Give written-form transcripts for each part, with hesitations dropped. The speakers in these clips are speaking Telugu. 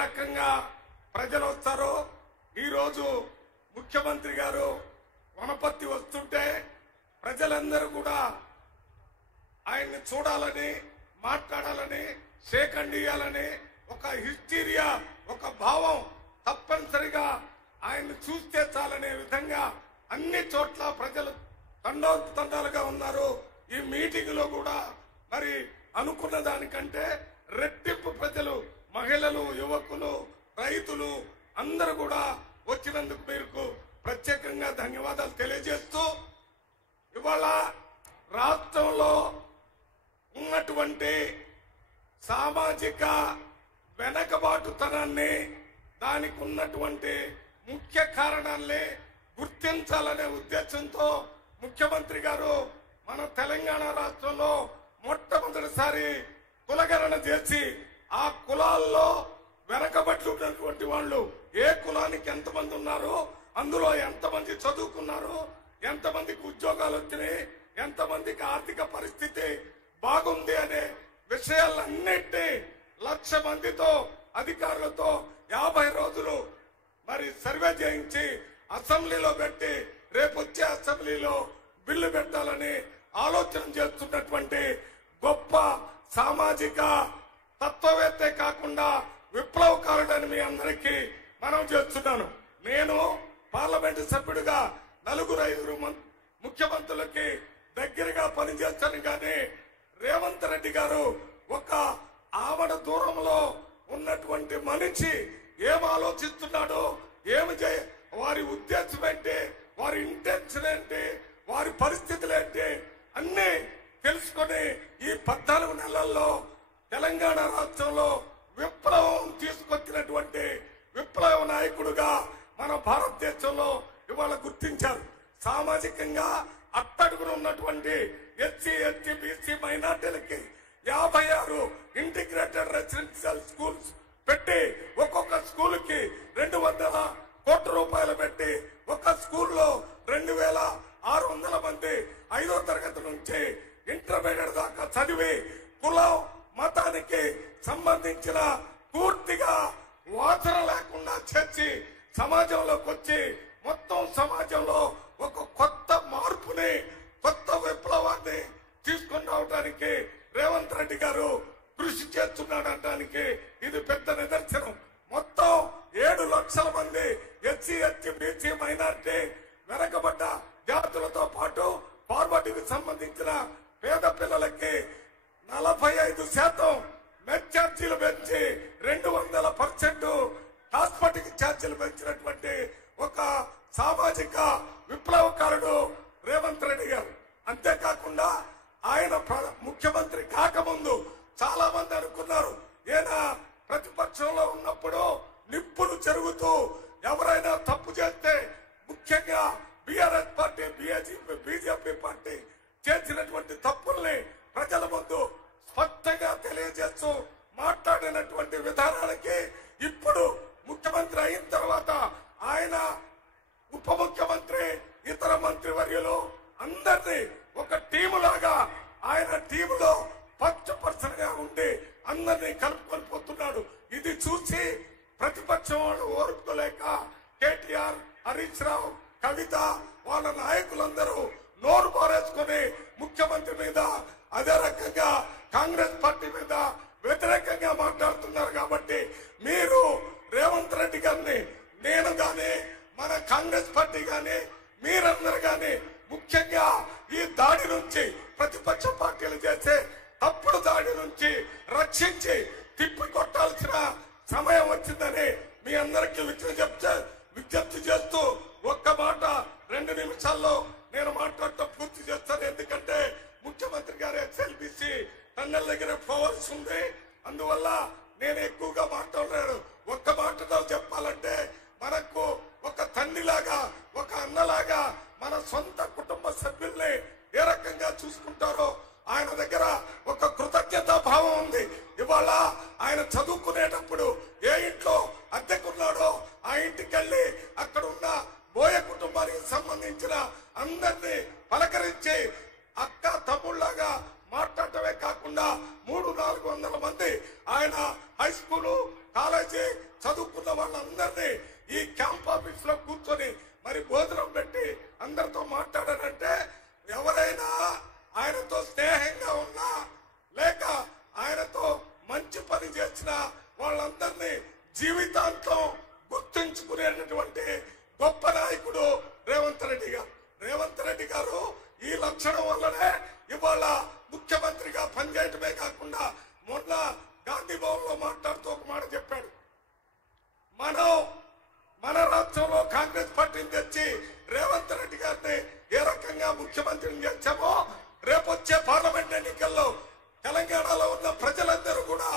రకంగా ప్రజలు వస్తారో ఈరోజు ముఖ్యమంత్రి గారు వనపర్తి వస్తుంటే ప్రజలందరూ కూడా ఆయన్ని చూడాలని, మాట్లాడాలని, సేకండియాలని ఒక హిస్టీరియా, ఒక భావం తప్పనిసరిగా ఆయన్ని చూస్తే చాలనే విధంగా అన్ని చోట్ల ప్రజలు తండోపతండాలుగా ఉన్నారు. ఈ మీటింగ్ లో కూడా మరి అనుకున్న దానికంటే రెట్టింపు ప్రజలు, మహిళలు, యువకులు, రైతులు అందరూ కూడా వచ్చినందుకు మీకు ప్రత్యేకంగా ధన్యవాదాలు తెలియజేస్తూ, ఇవాళ రాష్ట్రంలో ఉన్నటువంటి సామాజిక వెనకబాటుతనాన్ని, దానికి ఉన్నటువంటి ముఖ్య కారణాల్ని గుర్తించాలనే ఉద్దేశంతో ముఖ్యమంత్రి గారు మన తెలంగాణ రాష్ట్రంలో మొట్టమొదటిసారి కులగణన చేసి ఆ కులాల్లో వెనకబట్టున్నటువంటి వాళ్ళు ఏ కులానికి ఎంతమంది ఉన్నారో, అందులో ఎంతమంది చదువుకున్నారు, ఎంతమందికి ఉద్యోగాలు వచ్చినాయి, ఎంతమందికి ఆర్థిక పరిస్థితి బాగుంది అనే విషయాలన్నింటినీ 1,00,000 మందితో అధికారులతో 50 రోజులు మరి సర్వే చేయించి అసెంబ్లీలో పెట్టి రేపు వచ్చే అసెంబ్లీలో బిల్లు పెట్టాలని ఆలోచన చేస్తున్నటువంటి గొప్ప సామాజిక తత్వవేత్తే కాకుండా విప్లవకారుడని మీ అందరికీ మనం చేస్తున్నాను. నేను పార్లమెంటు సభ్యుడిగా 4-5 ముఖ్యమంత్రులకి దగ్గరగా పనిచేస్తాను. కానీ రేవంత్ రెడ్డి గారు ఒక ఆమడ దూరంలో ఉన్నటువంటి మనిషి ఏం ఆలోచిస్తున్నాడో, వారి ఉద్దేశం ఏంటి, వారి ఇంటెన్షన్ ఏంటి, వారి పరిస్థితులు ఏంటి అన్ని తెలుసుకొని ఈ 14 నెలల్లో తెలంగాణ రాష్ట్రంలో విప్లవం తీసుకొచ్చినటువంటి విప్లవ నాయకుడుగా మన భారతదేశంలో ఇవాళ గుర్తించారు. సామాజికంగా అట్టడుగున ఉన్నటువంటి ఎస్సీ, ఎస్టీ, బీసీ మైనార్టీలకి 56 ఇంటిగ్రేటెడ్ రెసిడెన్షియల్ స్కూల్స్ పెట్టి ఒక్కొక్క స్కూల్ కి 200 కోట్ల రూపాయలు పెట్టి ఒక స్కూల్లో 2,600 మంది 5వ తరగతి నుంచి ఇంటర్మీడియట్ దాకా చదివి కులం, మతానికి సంబంధించిన పూర్తిగా వాసన లేకుండా చేసి సమాజంలోకి వచ్చి మొత్తం సమాజంలో ఒక కొత్త మార్పుని, కొత్త విప్లవాన్ని తీసుకుని రావడానికి రేవంత్ రెడ్డి గారు కృషి చేస్తున్నాడనడానికి ఇది పెద్ద నిదర్శనం. మొత్తం 7 లక్షల మంది ఎస్సీ, ఎస్టీ, బీసీ మైనార్టీ వెనకబడ్డ జాతులతో పాటు ఫార్వర్డ్కి సంబంధించిన పేద పిల్లలకి 45% మెడ్ ఛార్జీలు పెంచి 200% హాస్పిటల్ ఛార్జీలు పెంచినటువంటి ఒక సామాజిక విప్లవకారుడు రేవంత్ రెడ్డి గారు. అంతేకాకుండా ఆయన ముఖ్యమంత్రి కాకముందు చాలా మంది అనుకున్నారు ఈయన ప్రతిపక్షంలో ఉన్నప్పుడు నిప్పులు చెరుగుతూ ఎవరైనా తప్పు చేస్తే, ముఖ్యంగా బీఆర్ఎస్ పార్టీ, బీజేపీ పార్టీ చేసినటువంటి తప్పుల్ని ప్రజల ముందు స్పష్టంగా తెలియజేస్తూ మాట్లాడినటువంటి విధానానికి ఇప్పుడు ముఖ్యమంత్రి అయిన తర్వాత ఆయన ఉప ముఖ్యమంత్రి, ఇతర మంత్రివర్యులు అందరినీ ఒక టీము లాగా ఆయన టీములో ఫస్ట్ పర్సన్ గా ఉండి అందరినీ కలుపుకొని పోతున్నాడు. ఇది చూసి ప్రతిపక్షం వాళ్ళు ఓర్పుకోలేక కేటీఆర్, హరీష్ రావు, కవిత వాళ్ళ నాయకులందరూ నోరు పారేసుకుని ముఖ్యమంత్రి మీద, అదే రకంగా కాంగ్రెస్ పార్టీ మీద వ్యతిరేకంగా మాట్లాడుతున్నారు. కాబట్టి మీరు రేవంత్ రెడ్డి గారిని, నేను గాని, మన కాంగ్రెస్ పార్టీ గాని, మీరందరూ గాని ముఖ్యంగా ఈ దాడి నుంచి, ప్రతిపక్ష పార్టీలు చేసే తప్పుడు దాడి నుంచి రక్షించి తిప్పి కొట్టాల్సిన సమయం వచ్చిందని మీ అందరికీ విజ్ఞప్తి చేస్తూ ఒక్క మాట 2 నిమిషాల్లో నేను మాట్లాడటం పూర్తి చేస్తాను. ఎందుకంటే ముఖ్యమంత్రి గారు ఎస్ఎల్బిసి టన్నెల్ దగ్గర పోవాల్సి ఉంది. అందువల్ల నేను ఎక్కువగా మాట్లాడలేను. ఒక్క మాటతో చెప్పాలంటే మనకు ఒక తండ్రిలాగా, ఒక అన్నలాగా మన సొంత కుటుంబ సభ్యుల్ని ఏ రకంగా చూసుకుంటారో ఆయన దగ్గర ఒక కృతజ్ఞతా భావం ఉంది. ఇవాళ ఆయన చదువుకునేటప్పుడు ఏ ఇంట్లో అద్దెకున్నాడో ఆ ఇంటికి వెళ్ళి అక్కడ ఉన్న బోయ కుటుంబానికి సంబంధించిన అందరినీ పలకరించి అక్క తమ్ముళ్లాగా మాట్లాడటమే కాకుండా 300-400 మంది ఆయన హై స్కూలు, కాలేజ్ చదువుకున్న వాళ్ళందరినీ ఈ క్యాంప్ ఆఫీస్ లో కూర్చొని మరి భోజనం పెట్టి అందరితో మాట్లాడారంటే ఎవరైనా ఆయనతో స్నేహంగా ఉన్నా లేక ఆయనతో మంచి పని చేసిన వాళ్ళందరినీ జీవితాంతం గుర్తుంచుకునేటటువంటి గొప్ప నాయకుడు రేవంత్ రెడ్డి గారు. రేవంత్ రెడ్డి గారు ఈ లక్షణం వల్లనే ఇవాళ ముఖ్యమంత్రిగా పనిచేయటమే కాకుండా మొన్న గాంధీ భవన్ లో మాట్లాడుతూ ఒక మాట చెప్పాడు. మన రాష్ట్రంలో కాంగ్రెస్ పార్టీని తెచ్చి రేవంత్ రెడ్డి గారిని ఏ రకంగా ముఖ్యమంత్రిని చేశామో రేపొచ్చే పార్లమెంట్ ఎన్నికల్లో తెలంగాణలో ఉన్న ప్రజలందరూ కూడా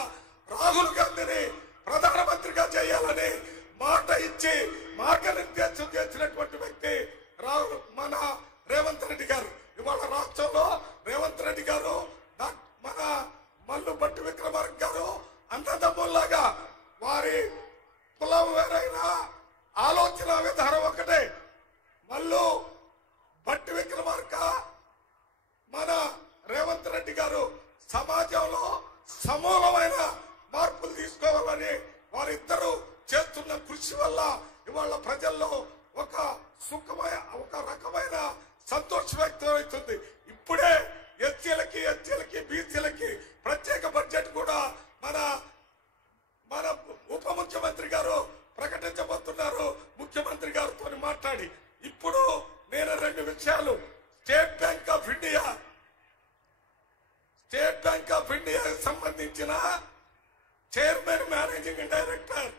రాహుల్ గాంధీని ప్రధానమంత్రిగా చేయాలని మాట ఇచ్చి మార్గనిర్దేశం చేసినటువంటి వ్యక్తి మన రేవంత్ రెడ్డి గారు. ఇవాళ రాష్ట్రంలో రేవంత్ రెడ్డి గారు మన మల్లు భట్టి విక్రమార్క గారు అన్నదమ్ముల్లాగా వారి కులం వేరైనా ఆలోచన విధానం ఒకటే. మల్లు భట్టి విక్రమార్క మన రేవంత్ రెడ్డి గారు సమాజంలో సమూలమైన మార్పులు తీసుకోవాలని వారిద్దరూ చేస్తున్న కృషి వల్ల ఇవాళ ప్రజల్లో ఒక రకమైన సంతోషం వ్యక్తమవుతుంది. ఇప్పుడే ఎస్సీలకి బీసీలకి ప్రత్యేక బడ్జెట్ కూడా మన ఉప ముఖ్యమంత్రి గారు ప్రకటించబోతున్నారు. ముఖ్యమంత్రి గారితో మాట్లాడి ఇప్పుడు నేను 2 విషయాలు స్టేట్ బ్యాంక్ ఆఫ్ ఇండియా సంబంధించిన చైర్మన్, మేనేజింగ్ డైరెక్టర్